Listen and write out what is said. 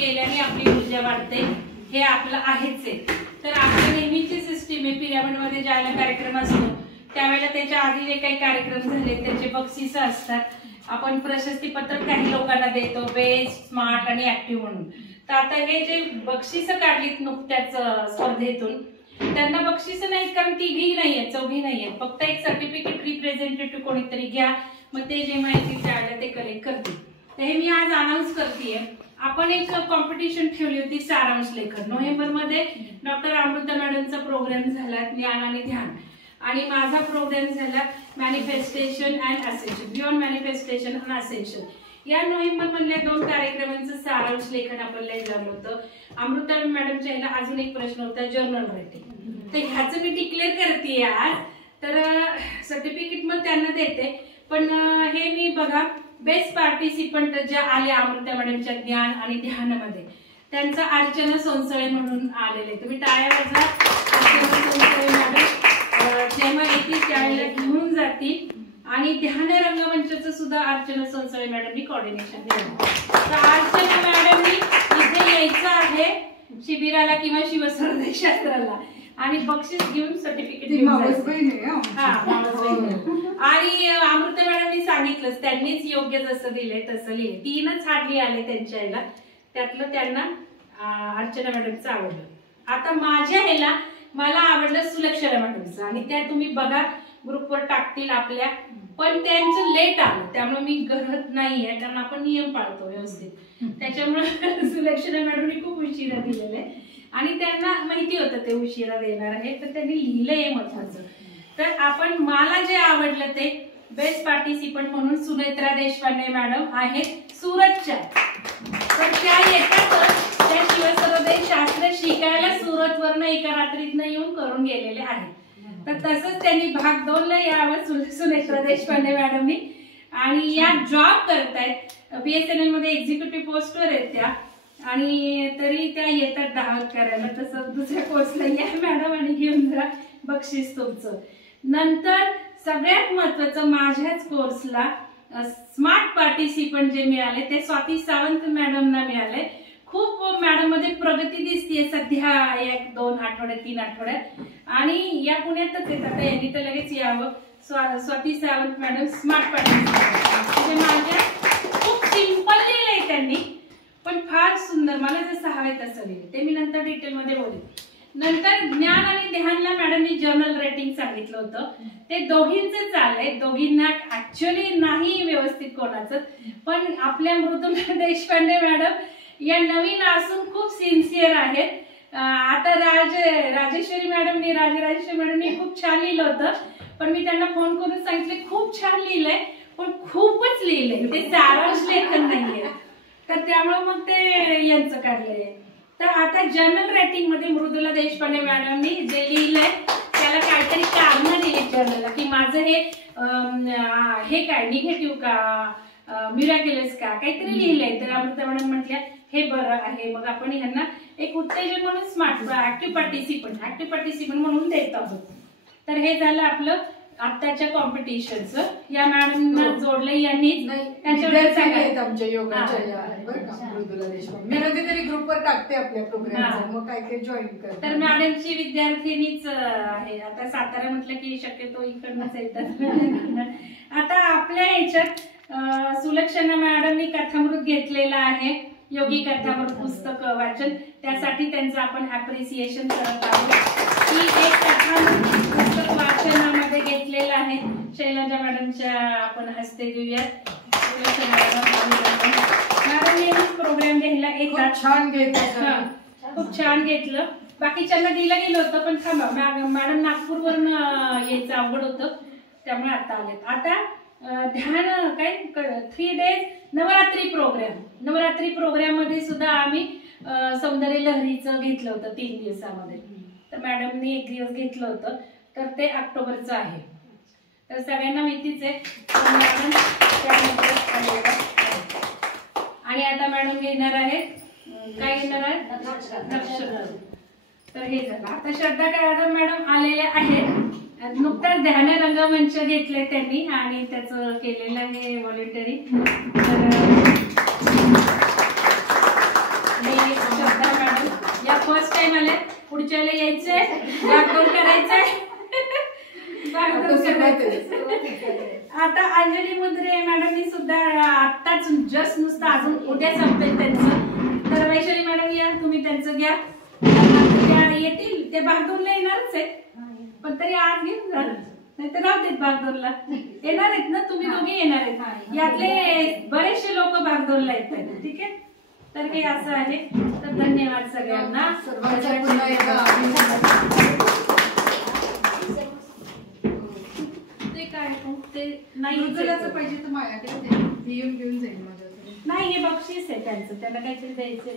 केल्याने आपली ऊर्जा वाढते हे आपलं आहेच आहे। तर आपल्या नेहमीची सिस्टीम आहे, पिरामिडमध्ये ज्यावेळेला कार्यक्रम असतो त्यावेळेला त्याच्या आधी जे काही कार्यक्रम झाले त्याचे बक्षीस असतात, आपण प्रशस्ती पत्रक काही लोकांना देतो बेस्ट, स्मार्ट आणि ऍक्टिव्ह म्हणून। तर आता हे जे बक्षीस काढलीत नुकत्याच स्पर्धेतून त्यांना बक्षीस नाहीत, कारण तिघी नाहीये, चौघी नाहीये, फक्त एक सर्टिफिकेट रिप्रेझेंटेटिव्ह कोणीतरी घ्या, मग ते जे माहिती त्यावेळेला ते कलेक्ट करतील। तर हे मी आज अनाउन्स करतेय। आपण एक कॉम्पिटिशन ठेवली होती सारांश लेखन, नोव्हेंबरमध्ये डॉक्टर अमृता मॅडमचा प्रोग्राम झाला ज्ञान आणि ध्यान, आणि माझा प्रोग्राम झाला manifestation and ascension, beyond manifestation and ascension. या नोव्हेंबर मधल्या 2 कार्यक्रमांचं सारांश लेखन आपल्याला झालं होतं। अमृता मॅडमच्या ह्याला अजून एक प्रश्न होता जर्नल रायटिंग, तर ह्याचं मी डिक्लेअर करते आज। तर सर्टिफिकेट मग त्यांना देते, पण हे मी बघा बेस्ट पार्टिसिपंट ज्या आल्या अमृता मॅडमच्या ज्ञान आणि ध्यानामध्ये त्यांचा अर्चना सोनसळे म्हणून आलेले, तुम्ही टाळ्या वाजवा। अर्चना सोनसळे मॅडम जेव्हा येतील त्यावेळेला घेऊन जातील, आणि ध्यान रंगमंचाचं सुद्धा अर्चना सोनसळे मॅडमनी कोऑर्डिनेशन दिलं। तर अर्चना मॅडमनी इथे यायचं आहे शिबिराला किंवा शिवसर्वोदय शास्त्राला, आणि बक्षीस घेऊन सर्टिफिकेट घेऊन आणि अमृता मॅडमनी सांगितलंच, त्यांनीच योग्य जसं दिलंय तसं लिहिले, 3च हार्डली आले त्यांच्या ह्याला, त्यातलं त्यांना अर्चना मॅडमचं आवडलं। आता माझ्या ह्याला मला आवडलं सुलक्षणा मॅडमचं, आणि त्या तुम्ही बघा ग्रुपवर टाकतील आपल्या, पण त्यांचं लेट आलं त्यामुळे मी करत नाहीये, कारण आपण नियम पाळतो व्यवस्थित, त्याच्यामुळे सुलक्षणा मॅडमनी खूप उशिरा दिलेले आणि त्यांना माहिती होतं ते उशिरा देणार आहे, तर त्यांनी लिहिलंय महत्वाचं। तर आपण मला जे आवडलं ते बेस्ट पार्टिसिपंट म्हणून सुनेत्रा देशपांडे मॅडम आहेत सुरतच्या, तर त्या येतातच, त्या शिवसर्वोदय शास्त्र शिकायला सुरतवरनं एका रात्रीतनं येऊन करून गेलेले आहेत। तर तसंच त्यांनी भाग 2 ला यावं सुनेत्रा देशपांडे मॅडमनी, आणि या जॉब करतायत BSNL मध्ये एक्झिक्युटिव्ह पोस्टवर आहेत त्या, आणि तरी त्या येतात दावत करायला, तसं दुसऱ्या कोर्सला या मॅडम आणि घेऊन जा बक्षीस तुमचं। नंतर सगळ्यात महत्वाचं माझ्याच कोर्सला स्मार्ट पार्टिसिपंट जे मिळाले ते स्वाती सावंत मॅडमना मिळाले। खूप मॅडम मध्ये प्रगती दिसतेय सध्या 1-2 आठवड्यात 3 आठवड्यात, आणि या पुण्यातच येतात, आता यांनी तर लगेच यावं। Swati Sawant madam smart participant माझ्या खूप सिंपल लिहिलंय त्यांनी, पण फार सुंदर, मला जसं हवंय तसं लिहिलं, ते मी नंतर डिटेल मध्ये बोलेन। नंतर ज्ञान आणि ध्यानला मॅडमनी जर्नल रायटिंग सांगितलं होतं, ते दोघींचं चाललंय, दोघींना ऍक्च्युअली नाही व्यवस्थित कोणाचं, पण आपल्या मृदुला देशपांडे मॅडम या नवीन असून खूप सिन्सिअर आहेत। आता राजेश्वरी मॅडमनी राजराजेश्वरी मॅडमनी खूप छान लिहिलं होतं, पण मी त्यांना फोन करून सांगितले खूप छान लिहिलंय, पण खूपच लिहिलंय, ते सारांश लेखन नाहीये, तर त्यामुळे मग ते यांचं काढलंय। तर आता जर्नल रायटिंग मध्ये मृदुला देशपांडे मॅडमनी जे लिहिलंय त्याला काहीतरी कारण दिली जर्नलला, की माझं हे काय निगेटिव्ह का मिराक्युलस का काहीतरी लिहिलंय। तर अमृता मॅडम म्हटल्या हे बरं आहे, मग आपण ह्यांना एक उत्तेजन म्हणून स्मार्ट ऍक्टिव्ह पार्टिसिपंट म्हणून देत आहोत। तर हे झालं आपलं आत्ताच्या कॉम्पिटिशनचं, या मॅडमना जोडलं यांनी आमच्या योगाच्या मी कधीतरी ग्रुपवर टाकते आपल्या प्रोग्राम, मग काय जॉईन कर। तर मॅडमची विद्यार्थिनीच आहे, आता सातारा म्हटलं की शक्यतो इकडनंच येतात। आता आपल्या ह्याच्यात सुलक्षणा मॅडमनी कथामृत घेतलेला आहे, योगी कथामृत पुस्तक वाचन, त्यासाठी त्यांचं आपण अप्रिसिएशन करत आहोत। ही एक कथामृत पुस्तक वाचनामध्ये घेतलेलं आहे, शैलजा मॅडमच्या आपण हस्ते देऊयात। मॅडम प्रोग्राम घ्यायला येतात, छान घेतलं, खूप छान घेतलं, बाकीच्यांना दिलं गेलं होतं, पण थांबा मॅडम नागपूरवरून यायचं अवघड होतं त्यामुळे आता आलेत। आता ध्यान काय 3 डेज नवरात्री प्रोग्राम मध्ये सुद्धा आम्ही सौंदर्य लहरीचं घेतलं होतं 3 दिवसामध्ये, तर मॅडमनी 1 दिवस घेतलं होतं, तर ते ऑक्टोबरचं आहे। तर सगळ्यांना माहितीच आहे, आणि आता मॅडम घेणार आहेत काय घेणार आहे नक्षत्र। तर हे झालं। आता श्रद्धा काळादम मॅडम आलेल्या आहेत, नुकताच ध्यान रंगमंच घेतले त्यांनी आणि त्याचं केलेलं आहे व्हॉलेंटरी। माधुरी मुद्रे मॅडमनी सुद्धा आत्ताच जस्ट नुसतं अजून उद्या संपेल त्यांचं, तर वैशाली मॅडम या, तुम्ही त्यांचं घ्या. त्या येतील, ते भागदौरला येणारच आहेत, पण तरी आज घेऊन जा, नाही तर राहू देत. भागदौरला येणार आहेत ना तुम्ही, दोघे येणार आहेत, यातले बरेचसे लोक भागदौरला येत आहेत. ठीक आहे, तर हे असं आहे. तर धन्यवाद सगळ्यांना. सर्वांचा पुन्हा एकदा अभिनंदन. ते काय ते नाही मृदुलाचं पाहिजे तर माझ्याकडे येऊन घेऊन जाईल माझ्याकडे. नाही, हे बक्षीस आहे त्यांचं, त्याला काहीतरी द्यायचं.